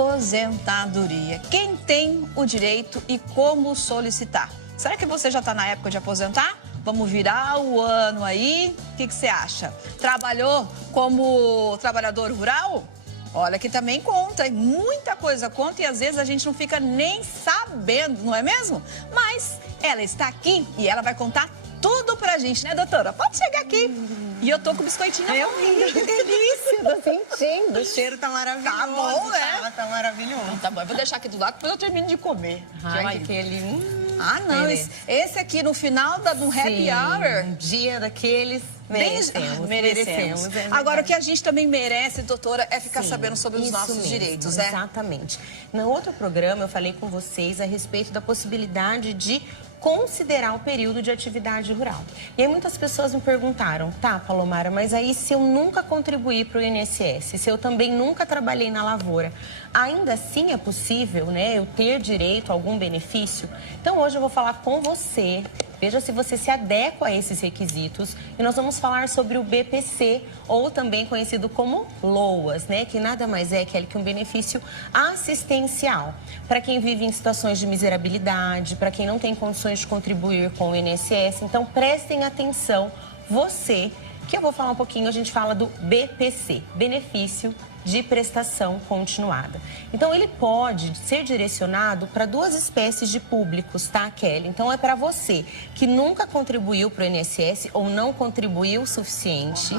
Aposentadoria. Quem tem o direito e como solicitar? Será que você já está na época de aposentar? Vamos virar o ano aí. O que você acha? Trabalhou como trabalhador rural? Olha que também conta, e muita coisa conta e às vezes a gente não fica nem sabendo, não é mesmo? Mas ela está aqui e ela vai contar tudo pra gente, né, doutora? Pode chegar aqui. E eu tô com o biscoitinho na mão. Que delícia, tô sentindo. O cheiro tá maravilhoso. Tá bom, né? Tá maravilhoso. Tá bom, eu vou deixar aqui do lado, depois eu termino de comer. Ai, aquele... Ah, não, esse aqui no final do happy hour. Um dia daqueles... Merecemos. Agora, o que a gente também merece, doutora, é ficar sabendo sobre os nossos direitos, né? Exatamente. No outro programa, eu falei com vocês a respeito da possibilidade de considerar o período de atividade rural. E aí muitas pessoas me perguntaram, tá, Palomara, mas aí se eu nunca contribuí para o INSS, se eu também nunca trabalhei na lavoura, ainda assim é possível, né, eu ter direito a algum benefício? Então hoje eu vou falar com você, veja se você se adequa a esses requisitos e nós vamos falar sobre o BPC, ou também conhecido como LOAS, né, que nada mais é que um benefício assistencial para quem vive em situações de miserabilidade, para quem não tem condições de contribuir com o INSS. Então, prestem atenção, você, que eu vou falar um pouquinho, a gente fala do BPC, Benefício de Prestação Continuada. Então, ele pode ser direcionado para duas espécies de públicos, tá, Kelly? Então, é para você que nunca contribuiu para o INSS ou não contribuiu o suficiente,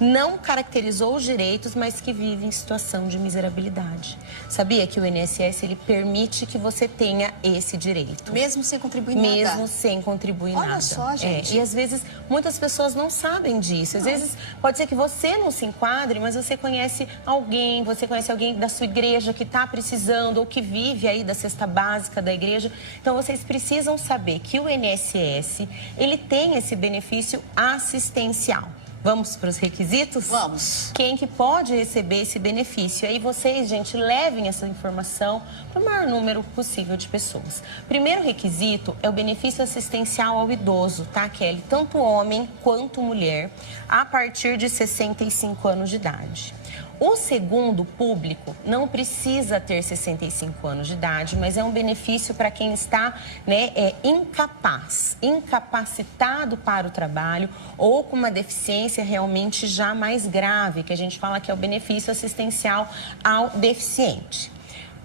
não caracterizou os direitos, mas que vive em situação de miserabilidade. Sabia que o INSS, ele permite que você tenha esse direito? Mesmo sem contribuir nada? Mesmo sem contribuir nada. Olha só, gente. E às vezes, muitas pessoas não sabem disso. Às vezes, pode ser que você não se enquadre, mas você conhece alguém, você conhece alguém da sua igreja que está precisando ou que vive aí da cesta básica da igreja. Então, vocês precisam saber que o INSS, ele tem esse benefício assistencial. Vamos para os requisitos? Vamos. Quem que pode receber esse benefício? Aí vocês, gente, levem essa informação para o maior número possível de pessoas. Primeiro requisito é o benefício assistencial ao idoso, tá, Kelly? Tanto homem quanto mulher, a partir de 65 anos de idade. O segundo público não precisa ter 65 anos de idade, mas é um benefício para quem está, né, incapacitado para o trabalho ou com uma deficiência realmente já mais grave, que a gente fala que é o benefício assistencial ao deficiente.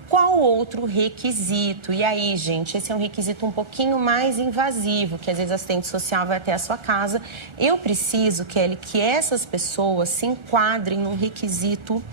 Qual outro requisito? E aí, gente, esse é um requisito um pouquinho mais invasivo, que às vezes a assistente social vai até a sua casa. Eu preciso, Kelly, que essas pessoas se enquadrem num requisito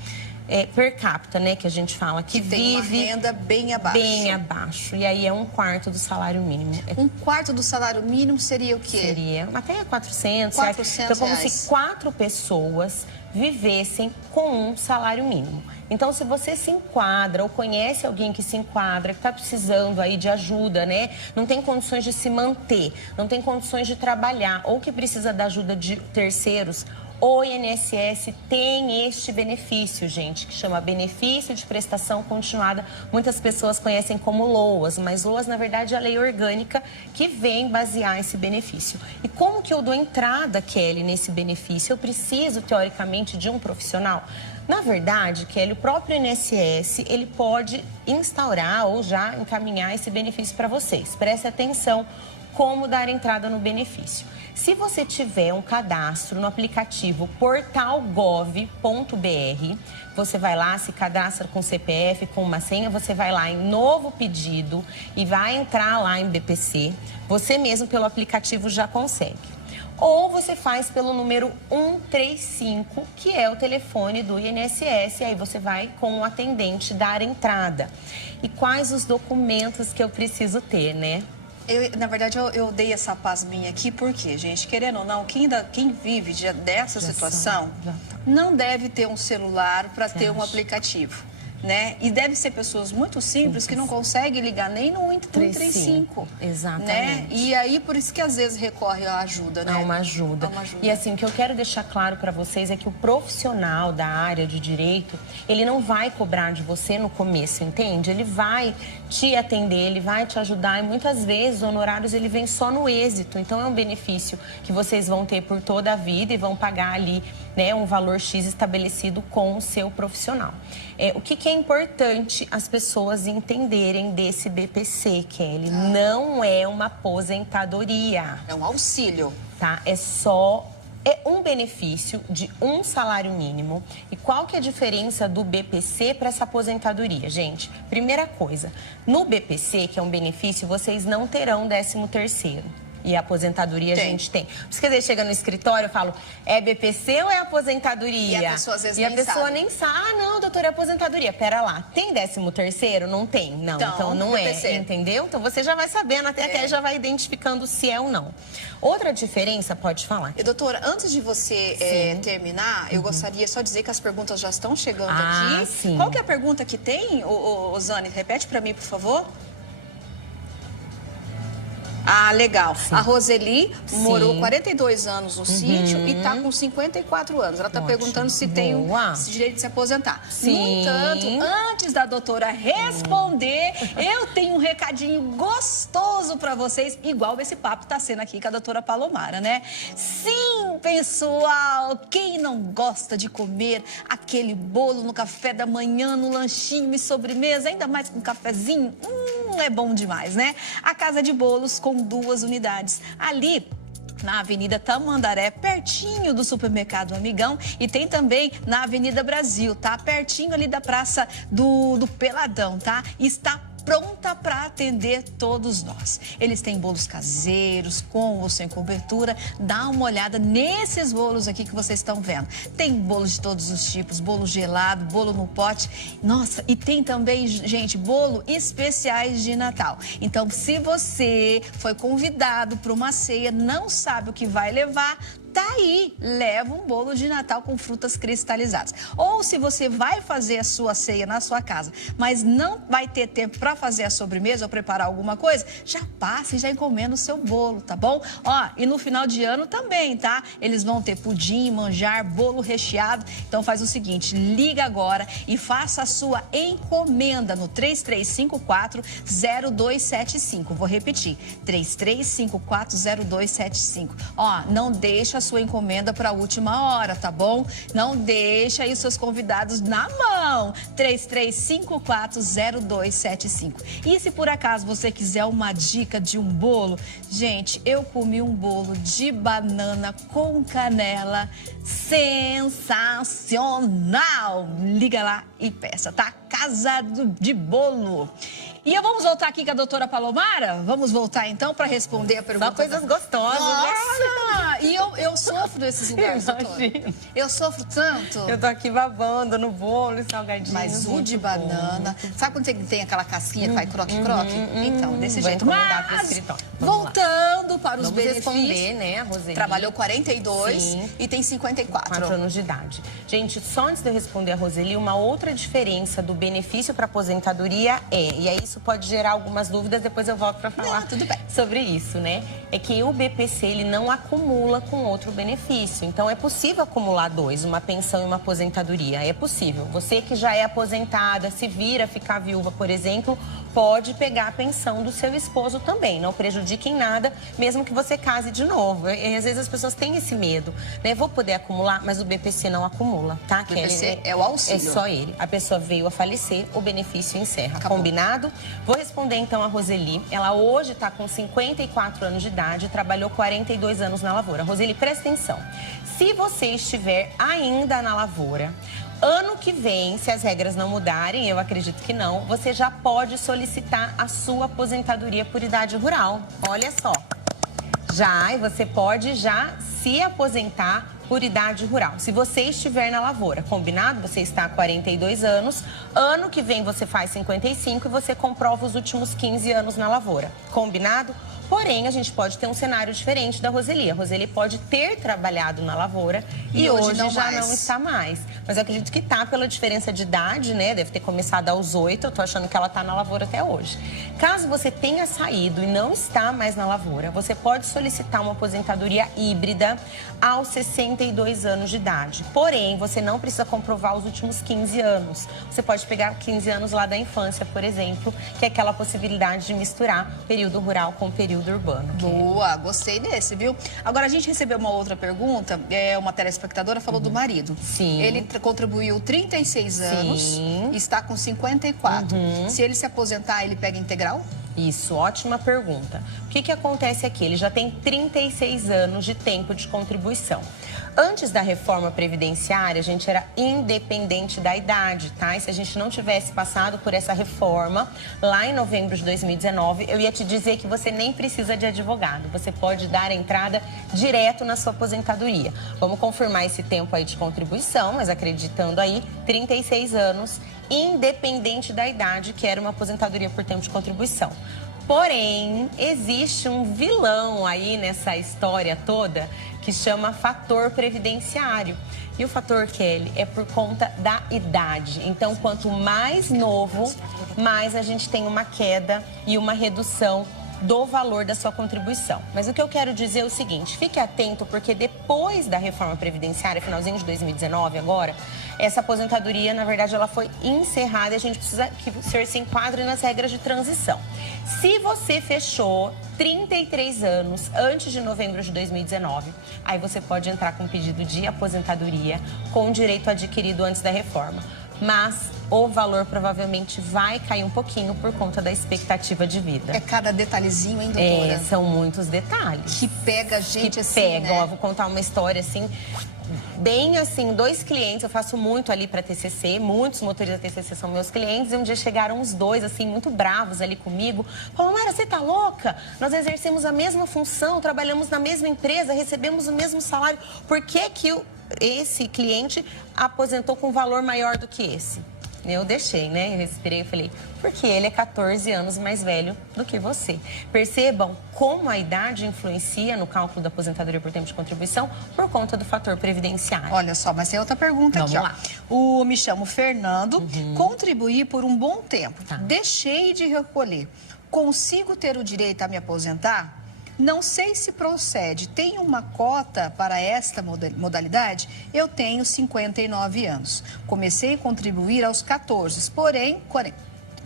per capita, né, que a gente fala, que vive tem uma renda bem abaixo. Bem abaixo. E aí é 1/4 do salário mínimo. 1/4 do salário mínimo seria o quê? Seria até 400 reais. Então, como se 4 pessoas vivessem com um salário mínimo. Então, se você se enquadra ou conhece alguém que se enquadra, que está precisando aí de ajuda, né? Não tem condições de se manter, não tem condições de trabalhar ou que precisa da ajuda de terceiros, o INSS tem este benefício, gente, que chama Benefício de Prestação Continuada. Muitas pessoas conhecem como LOAS, mas LOAS, na verdade, é a lei orgânica que vem basear esse benefício. E como que eu dou entrada, Kelly, nesse benefício? Eu preciso, teoricamente, de um profissional? Na verdade, Kelly, o próprio INSS, ele pode instaurar ou já encaminhar esse benefício para vocês. Preste atenção como dar entrada no benefício. Se você tiver um cadastro no aplicativo portalgov.br, você vai lá, se cadastra com CPF, com uma senha, você vai lá em novo pedido e vai entrar lá em BPC. Você mesmo pelo aplicativo já consegue. Ou você faz pelo número 135, que é o telefone do INSS, e aí você vai com o atendente dar entrada. E quais os documentos que eu preciso ter, né? Na verdade, eu dei essa pasminha aqui porque, gente, querendo ou não, quem vive dessa situação não deve ter um celular para ter um aplicativo, né? E deve ser pessoas muito simples que não conseguem ligar nem no 135. Exatamente. Né? E aí, por isso que às vezes recorre à ajuda, né? A uma ajuda. E assim, o que eu quero deixar claro para vocês é que o profissional da área de direito, ele não vai cobrar de você no começo, entende? Ele vai te atender, ele vai te ajudar e muitas vezes honorários ele vem só no êxito. Então é um benefício que vocês vão ter por toda a vida e vão pagar ali, né, um valor X estabelecido com o seu profissional. O que é importante as pessoas entenderem desse BPC, Kelly? Não é uma aposentadoria. É um auxílio. Tá? É um benefício de um salário mínimo. E qual que é a diferença do BPC para essa aposentadoria, gente? Primeira coisa, no BPC, que é um benefício, vocês não terão 13º. E a aposentadoria a gente tem. Por isso que às vezes chega no escritório e falo, é BPC ou é aposentadoria? E a pessoa às vezes nem sabe. Ah, não, doutora, é aposentadoria. Pera lá, tem 13º? Não tem? Não, então não BPC. É, entendeu? Então você já vai sabendo, até que aí já vai identificando se é ou não. Outra diferença, pode falar. E, doutora, antes de você terminar, eu gostaria só de dizer que as perguntas já estão chegando aqui. Sim. Qual que é a pergunta que tem, Zane? Repete para mim, por favor. Ah, legal. Sim. A Roseli morou 42 anos no sítio e está com 54 anos. Ela está perguntando se tem esse direito de se aposentar. Sim. No entanto, antes da doutora responder, eu tenho um recadinho gostoso para vocês, igual esse papo está sendo aqui com a doutora Palomara, né? Sim, pessoal, quem não gosta de comer aquele bolo no café da manhã, no lanchinho e sobremesa, ainda mais com um cafezinho? É bom demais, né? A Casa de Bolos com 2 unidades. Ali na Avenida Tamandaré, pertinho do Supermercado Amigão, e tem também na Avenida Brasil, tá? Pertinho ali da Praça do Peladão, tá? Está pronta para atender todos nós. Eles têm bolos caseiros, com ou sem cobertura. Dá uma olhada nesses bolos aqui que vocês estão vendo. Tem bolos de todos os tipos, bolo gelado, bolo no pote. Nossa, e tem também, gente, bolo especiais de Natal. Então, se você foi convidado para uma ceia, não sabe o que vai levar, tá aí, leva um bolo de Natal com frutas cristalizadas. Ou se você vai fazer a sua ceia na sua casa, mas não vai ter tempo para fazer a sobremesa ou preparar alguma coisa, já passa e já encomenda o seu bolo, tá bom? Ó, e no final de ano também, tá? Eles vão ter pudim, manjar, bolo recheado. Então faz o seguinte, liga agora e faça a sua encomenda no 3354-0275. Vou repetir, 3354-0275. Ó, não deixa a sua encomenda para a última hora, tá bom? Não deixa aí os seus convidados na mão. 3354-0275. E se por acaso você quiser uma dica de um bolo, gente, eu comi um bolo de banana com canela sensacional. Liga lá e peça, tá? Casa de Bolo. E vamos voltar aqui com a doutora Palomara? Vamos voltar então para responder a pergunta. Só coisas gostosas. Nossa! E eu sofro desses lugares, doutora. Eu sofro tanto. Eu tô aqui babando no bolo e salgadinho. Mas o de banana... Sabe quando tem aquela casquinha que vai croque-croque? Então, desse jeito. Mas, voltando para os benefícios... Vamos responder, né, a Roseli? Trabalhou 42 e tem 54. 4 anos de idade. Gente, só antes de eu responder a Roseli, uma outra diferença do benefício para aposentadoria e aí isso pode gerar algumas dúvidas, depois eu volto para falar tudo bem. sobre isso, né? É que o BPC, ele não acumula com outro benefício. Então, é possível acumular 2, uma pensão e uma aposentadoria. É possível. Você que já é aposentada, se vira ficar viúva, por exemplo, pode pegar a pensão do seu esposo também. Não prejudique em nada, mesmo que você case de novo. E às vezes as pessoas têm esse medo, né? Vou poder acumular, mas o BPC não acumula, tá? O BPC é o auxílio. É só ele. A pessoa veio a falecer, o benefício encerra. Acabou. Combinado? Vou responder então a Roseli. Ela hoje está com 54 anos de idade, trabalhou 42 anos na lavoura. Roseli, presta atenção. Se você estiver ainda na lavoura, ano que vem, se as regras não mudarem, eu acredito que não, você já pode solicitar a sua aposentadoria por idade rural. Olha só. E você pode já se aposentar por idade rural. Se você estiver na lavoura, combinado? Você está há 42 anos, ano que vem você faz 55 e você comprova os últimos 15 anos na lavoura. Combinado? Porém, a gente pode ter um cenário diferente da Roseli. A Roseli pode ter trabalhado na lavoura e hoje já não está mais. Mas eu acredito que tá pela diferença de idade, né? Deve ter começado aos 8, eu tô achando que ela tá na lavoura até hoje. Caso você tenha saído e não está mais na lavoura, você pode solicitar uma aposentadoria híbrida aos 62 anos de idade. Porém, você não precisa comprovar os últimos 15 anos. Você pode pegar 15 anos lá da infância, por exemplo, que é aquela possibilidade de misturar período rural com período período urbano. Boa, gostei desse, viu? Agora, a gente recebeu uma outra pergunta, uma telespectadora falou do marido. Sim. Ele contribuiu 36 anos, está com 54. Se ele se aposentar, ele pega integral? Isso, ótima pergunta. O que acontece aqui? Ele já tem 36 anos de tempo de contribuição. Antes da reforma previdenciária, a gente era independente da idade, tá? E se a gente não tivesse passado por essa reforma, lá em novembro de 2019, eu ia te dizer que você nem precisa de advogado. Você pode dar a entrada direto na sua aposentadoria. Vamos confirmar esse tempo aí de contribuição, mas acreditando aí, 36 anos, independente da idade, que era uma aposentadoria por tempo de contribuição. Porém, existe um vilão aí nessa história toda que chama fator previdenciário. E o fator, Kelly, é por conta da idade. Então, quanto mais novo, mais a gente tem uma queda e uma redução do valor da sua contribuição. Mas o que eu quero dizer é o seguinte, fique atento, porque depois da reforma previdenciária, finalzinho de 2019 agora, essa aposentadoria, na verdade, ela foi encerrada e a gente precisa que o senhor se enquadre nas regras de transição. Se você fechou 33 anos antes de novembro de 2019, aí você pode entrar com pedido de aposentadoria com direito adquirido antes da reforma. Mas o valor provavelmente vai cair um pouquinho por conta da expectativa de vida. É cada detalhezinho, hein, doutora? São muitos detalhes. Que pega a gente que assim, pegam. né? Eu vou contar uma história assim, bem assim, 2 clientes, eu faço muito ali para TCC, muitos motoristas da TCC são meus clientes, e um dia chegaram os 2, assim, muito bravos ali comigo. Falaram, Mara, você tá louca? Nós exercemos a mesma função, trabalhamos na mesma empresa, recebemos o mesmo salário. Por que que esse cliente aposentou com um valor maior do que esse? Eu deixei, né? Eu respirei e falei, porque ele é 14 anos mais velho do que você. Percebam como a idade influencia no cálculo da aposentadoria por tempo de contribuição por conta do fator previdenciário. Olha só, mas tem outra pergunta aqui, ó. Vamos lá. Me chamo Fernando, contribuí por um bom tempo, Tá. deixei de recolher. Consigo ter o direito a me aposentar? Não sei se procede. Tem uma cota para esta modalidade? Eu tenho 59 anos. Comecei a contribuir aos 14, porém,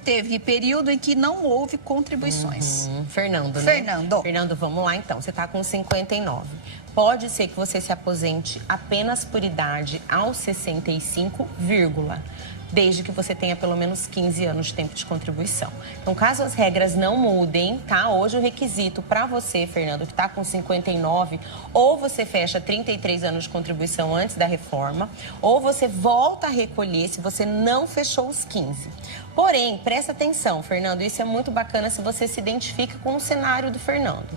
teve período em que não houve contribuições. Fernando, né? Fernando, vamos lá então. Você está com 59. Pode ser que você se aposente apenas por idade aos 65, desde que você tenha pelo menos 15 anos de tempo de contribuição. Então, caso as regras não mudem, tá? Hoje o requisito para você, Fernando, que está com 59, ou você fecha 33 anos de contribuição antes da reforma, ou você volta a recolher se você não fechou os 15. Porém, presta atenção, Fernando, isso é muito bacana se você se identifica com o cenário do Fernando.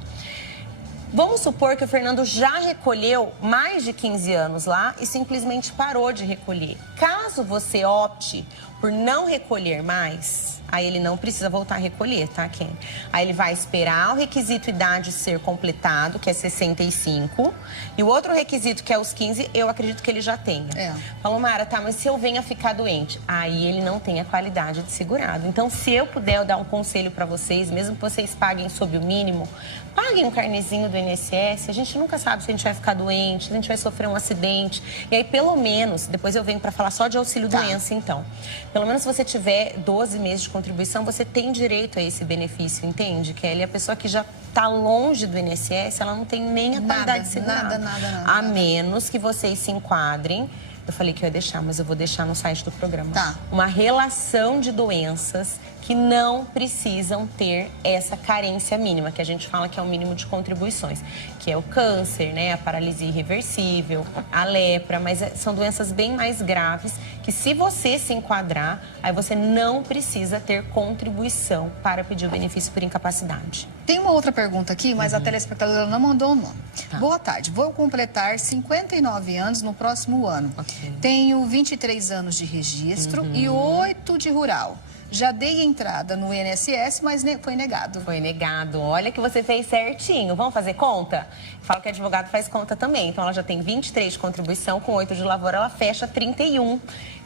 Vamos supor que o Fernando já recolheu mais de 15 anos lá e simplesmente parou de recolher. Caso você opte por não recolher mais, aí ele não precisa voltar a recolher, tá, Ken? Aí ele vai esperar o requisito idade ser completado, que é 65, e o outro requisito, que é os 15, eu acredito que ele já tenha. Falou, Mara, tá, mas se eu venho a ficar doente? Aí ele não tem a qualidade de segurado. Então, se eu puder dar um conselho para vocês, mesmo que vocês paguem sob o mínimo, paguem um carnezinho do INSS, a gente nunca sabe se a gente vai ficar doente, se a gente vai sofrer um acidente. E aí, pelo menos, depois eu venho para falar só de auxílio-doença, então. Pelo menos se você tiver 12 meses de contribuição, você tem direito a esse benefício, entende, Kelly? A pessoa que já está longe do INSS, ela não tem nem a qualidade de segurado. Nada. A menos que vocês se enquadrem. Eu falei que eu ia deixar, mas eu vou deixar no site do programa. Tá. Uma relação de doenças que não precisam ter essa carência mínima, que a gente fala que é o mínimo de contribuições, que é o câncer, né, a paralisia irreversível, a lepra, mas são doenças bem mais graves que, se você se enquadrar, aí você não precisa ter contribuição para pedir o benefício por incapacidade. Tem uma outra pergunta aqui, mas a telespectadora não mandou o nome. Tá. Boa tarde. Vou completar 59 anos no próximo ano. Ok. Tenho 23 anos de registro e 8 de rural. Já dei entrada no INSS, mas foi negado. Foi negado. Olha que você fez certinho. Vamos fazer conta? Fala que advogado faz conta também. Então, ela já tem 23 de contribuição, com 8 de lavoura, ela fecha 31.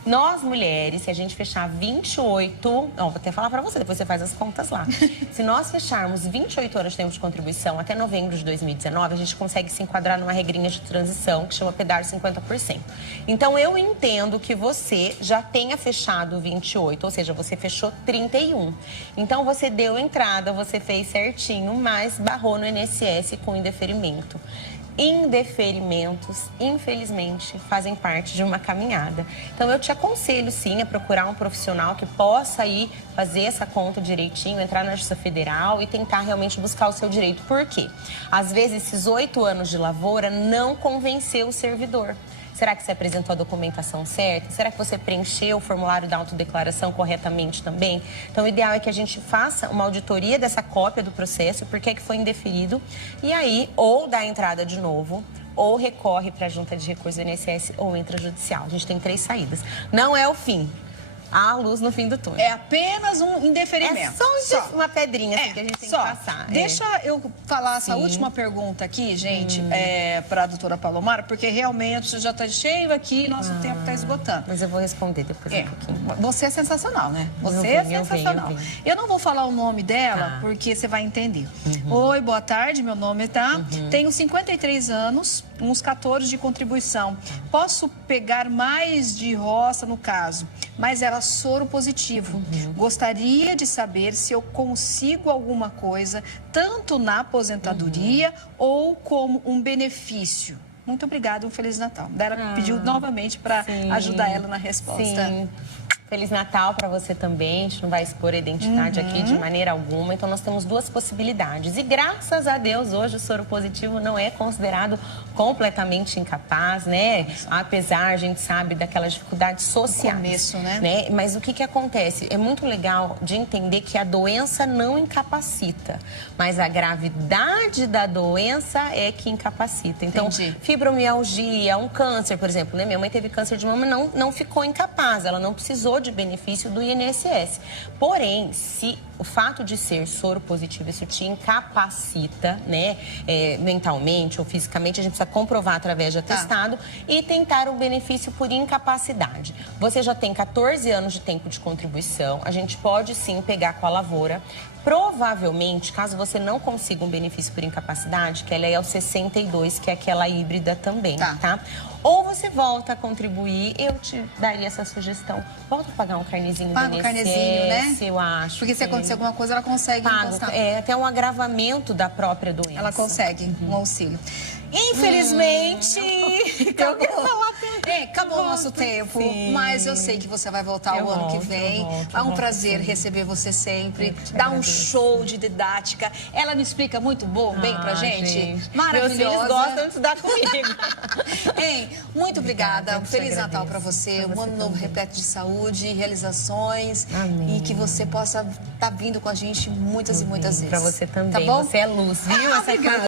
Nós, mulheres, se a gente fechar 28... Não, vou até falar pra você, depois você faz as contas lá. Se nós fecharmos 28 anos de tempo de contribuição até novembro de 2019, a gente consegue se enquadrar numa regrinha de transição que chama PEDAR 50%. Então, eu entendo que você já tenha fechado 28, ou seja, você fechou 31. Então, você deu entrada, você fez certinho, mas barrou no INSS com indeferimento. Indeferimentos, infelizmente, fazem parte de uma caminhada. Então, eu te aconselho, sim, a procurar um profissional que possa aí fazer essa conta direitinho, entrar na Justiça Federal e tentar realmente buscar o seu direito. Por quê? Às vezes, esses 8 anos de lavoura não convenceu o servidor. Será que você apresentou a documentação certa? Será que você preencheu o formulário da autodeclaração corretamente também? Então, o ideal é que a gente faça uma auditoria dessa cópia do processo, por que foi indeferido, e aí, ou dá entrada de novo, ou recorre para a junta de recursos do INSS ou intrajudicial. A gente tem 3 saídas. Não é o fim. Há luz no fim do túnel. É apenas um indeferimento. É só uma pedrinha assim, que a gente tem que passar. Deixa eu falar essa última pergunta aqui, gente, para a doutora Palomar, porque realmente já está cheio aqui, nosso tempo está esgotando. Mas eu vou responder depois um pouquinho. Você é sensacional, né? Você é sensacional. Eu não vou falar o nome dela, porque você vai entender. Oi, boa tarde, meu nome tá. Tenho 53 anos, uns 14 de contribuição. Posso pegar mais de roça no caso, mas ela soro positivo. Gostaria de saber se eu consigo alguma coisa, tanto na aposentadoria ou como um benefício. Muito obrigada, um Feliz Natal. Ela pediu novamente para ajudar ela na resposta. Sim. Feliz Natal para você também, a gente não vai expor a identidade aqui de maneira alguma, então nós temos 2 possibilidades. E graças a Deus, hoje o soro positivo não é considerado completamente incapaz, né? Apesar, a gente sabe, daquelas dificuldades sociais. No começo, né? Mas o que acontece? É muito legal de entender que a doença não incapacita, mas a gravidade da doença é que incapacita. Então, fibromialgia, um câncer, por exemplo, né? Minha mãe teve câncer de mama, não ficou incapaz, ela não precisou de benefício do INSS. Porém, se o fato de ser soro positivo, isso te incapacita, né, mentalmente ou fisicamente, a gente precisa comprovar através de atestado e tentar o benefício por incapacidade. Você já tem 14 anos de tempo de contribuição, a gente pode sim pegar com a lavoura. Provavelmente, caso você não consiga um benefício por incapacidade, que ela é o 62, que é aquela híbrida também, tá? Ou você volta a contribuir, eu te daria essa sugestão. Volta a pagar um carnezinho do INSS, um carnezinho, né? Eu acho. Porque se acontecer alguma coisa, ela consegue encostar. Até um agravamento da própria doença. Ela consegue um auxílio. Infelizmente, acabou o nosso tempo, mas eu sei que você vai voltar o ano que vem. É um prazer receber você sempre. Dá um show de didática. Ela me explica muito bem pra gente. Maravilhosa. Meus filhos gostam de estudar comigo. Muito obrigada. Um Feliz Natal pra você. Um ano novo repleto de saúde, realizações. Amém. E que você possa estar vindo com a gente muitas e muitas vezes. Pra você também. Tá bom? Você é luz, viu? Obrigada.